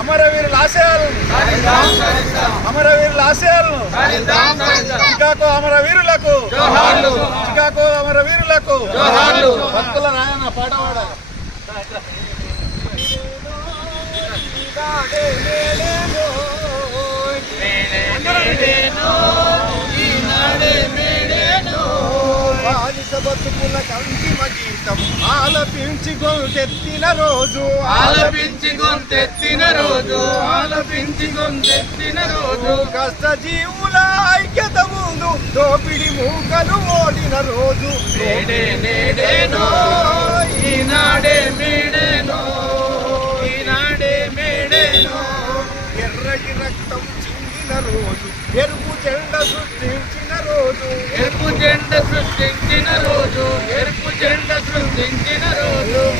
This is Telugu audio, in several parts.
అమరవీరుల ఆశయాలను చికాగో అమరవీరులకు భక్తుల రాయన పాటవాడ బానిస బతుకుల అంతిమ గీతం ఆలపించి గొంతెత్తిన రోజు కష్ట జీవుల ఐక్యత ముందు దోపిడి మూకలు ఓడిన రోజు ఎర్రటి రక్తం చిందిన రోజు ఎరుపు జెండ సృష్టించిన రోజు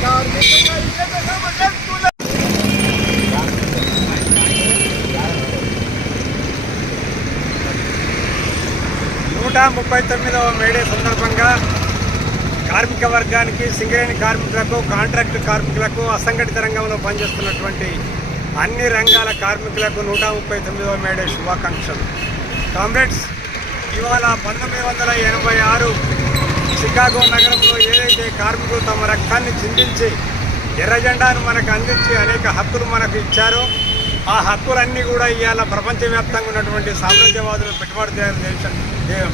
కార్మిక భవిష్యత్తుల 139వ మేడే సందర్భంగా కార్మిక వర్గానికి, సింగరేణి కార్మికులకు, కాంట్రాక్టు కార్మికులకు, అసంఘటిత రంగంలో పనిచేస్తున్నటువంటి అన్ని రంగాల కార్మికులకు 139వ మేడే శుభాకాంక్షలు. కామ్రేడ్స్, ఇవాళ 1986 చికాగో నగరంలో ఏదైతే కార్మికులు తమ రక్తాన్ని చిందించి ఎర్ర జెండాను మనకు అందించి అనేక హక్కులు మనకు ఇచ్చారో ఆ హక్కులన్నీ కూడా ఇవాళ ప్రపంచవ్యాప్తంగా ఉన్నటువంటి సామ్రాజ్యవాదులు,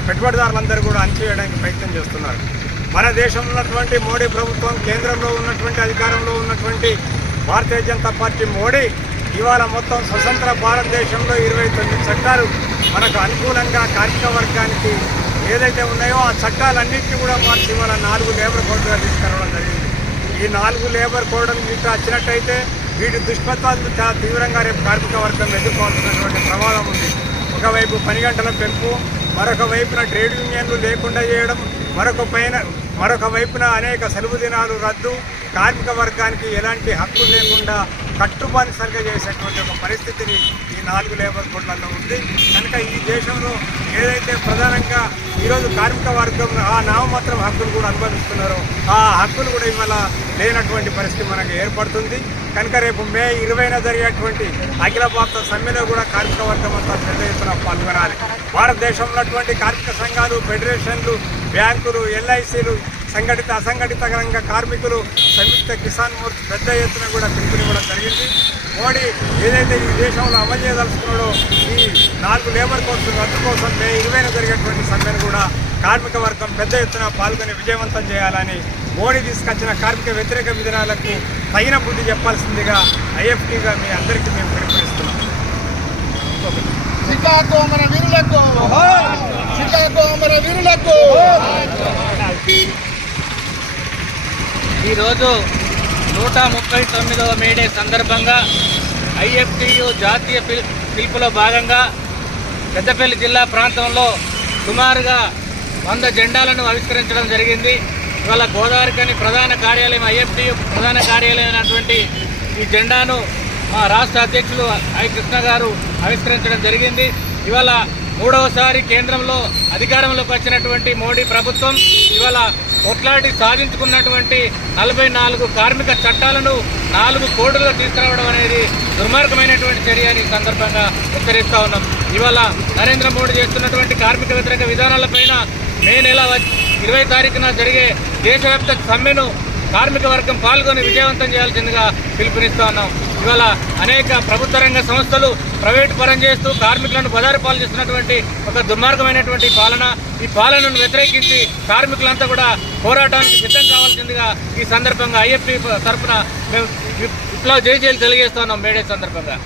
పెట్టుబడిదారులందరూ కూడా అణచివేయడానికి ప్రయత్నం చేస్తున్నారు. మన దేశంలో ఉన్నటువంటి మోడీ ప్రభుత్వం, కేంద్రంలో ఉన్నటువంటి అధికారంలో ఉన్నటువంటి భారతీయ జనతా పార్టీ మోడీ ఇవాళ మొత్తం స్వతంత్ర భారతదేశంలో 29 చట్టాలు మనకు అనుకూలంగా కార్మిక వర్గానికి ఏదైతే ఉన్నాయో ఆ చట్టాలన్నింటినీ కూడా మార్చి ఇవాళ 4 లేబర్ కోడ్లుగా తీసుకురావడం జరిగింది. ఈ 4 లేబర్ కోడ్లు మీకు వచ్చినట్టయితే వీటి దుష్ఫలితాలు చాలా తీవ్రంగా రేపు కార్మిక వర్గం ఎదుర్కోవాల్సినటువంటి ప్రమాదం ఉంది. ఒకవైపు పని గంటల పెంపు, మరొక వైపున ట్రేడ్ యూనియన్లు లేకుండా చేయడం, మరొక వైపున అనేక సెలవు దినాలు రద్దు, కార్మిక వర్గానికి ఎలాంటి హక్కు లేకుండా కట్టుబానిసరిగా చేసేటువంటి ఒక పరిస్థితిని ఈ 4 లేబర్ కోడ్లలో ఉంది. కనుక ఈ దేశంలో ఏదైతే ప్రధానంగా ఈరోజు కార్మిక వర్గం ఆ నామమాత్రం హక్కులు కూడా అనుభవిస్తున్నారో ఆ హక్కులు కూడా ఇవాళ లేనటువంటి పరిస్థితి మనకు ఏర్పడుతుంది. కనుక రేపు మే 20న జరిగేటువంటి అఖిల భారత సమ్మెలో కూడా కార్మిక వర్గం అంతా పెద్ద ఎత్తున పాల్గొనాలి. భారతదేశంలో ఉన్నటువంటి కార్మిక సంఘాలు, ఫెడరేషన్లు, బ్యాంకులు, ఎల్ఐసీలు, సంఘటిత అసంఘటిత రంగ కార్మికులు, సంయుక్త కిసాన్ మోర్చా పెద్ద ఎత్తున కూడా పిలుపునివ్వడం జరిగింది. మోడీ ఏదైతే ఈ దేశంలో అమలు చేయదలుచుకున్నాడో ఈ 4 లేబర్ కోడ్స్ రద్దు కోసం మే 20న జరిగేటువంటి సమ్మెను కూడా కార్మిక వర్గం పెద్ద ఎత్తున పాల్గొని విజయవంతం చేయాలని, మోడీ తీసుకొచ్చిన కార్మిక వ్యతిరేక విధానాలకు తగిన బుద్ధి చెప్పాల్సిందిగా ఐఎఫ్టీగా మీ అందరికీ మేము పిలుపునిస్తున్నాం. చికాగో అమరవీరులకు, ఈరోజు 139వ మేడే సందర్భంగా ఐఎఫ్టీయు జాతీయ పిలుపులో భాగంగా పెద్దపల్లి జిల్లా ప్రాంతంలో సుమారుగా 100 జెండాలను ఆవిష్కరించడం జరిగింది. ఇవాళ గోదావరికని ప్రధాన కార్యాలయం, ఐఎఫ్టీయు ప్రధాన కార్యాలయం అయినటువంటి ఈ జెండాను మా రాష్ట్ర అధ్యక్షులు ఐ కృష్ణ గారు ఆవిష్కరించడం జరిగింది. ఇవాళ 3వసారి కేంద్రంలో అధికారంలోకి వచ్చినటువంటి మోడీ ప్రభుత్వం ఇవాళ కొట్లాడి సాధించుకున్నటువంటి 44 కార్మిక చట్టాలను 4 కోడ్లుగా తీసుకురావడం అనేది దుర్మార్గమైనటువంటి చర్య అని సందర్భంగా హెచ్చరిస్తూ ఉన్నాం. ఇవాళ నరేంద్ర మోడీ చేస్తున్నటువంటి కార్మిక వ్యతిరేక విధానాలపైన మే నెల 20 తారీఖున జరిగే దేశవ్యాప్త సమ్మెను కార్మిక వర్గం పాల్గొని విజయవంతం చేయాల్సిందిగా పిలుపునిస్తూ ఉన్నాం. ఇవాళ అనేక ప్రభుత్వ రంగ సంస్థలు ప్రైవేటు పరం చేస్తూ కార్మికులను బజారు పాలు చేస్తున్నటువంటి ఒక దుర్మార్గమైనటువంటి ఈ పాలనను వ్యతిరేకించి కార్మికులంతా కూడా పోరాటానికి సిద్ధం కావాల్సిందిగా ఈ సందర్భంగా ఐఎఫ్టీ తరఫున మేము విప్లవ జయజయలు తెలియజేస్తున్నాం మేడే సందర్భంగా.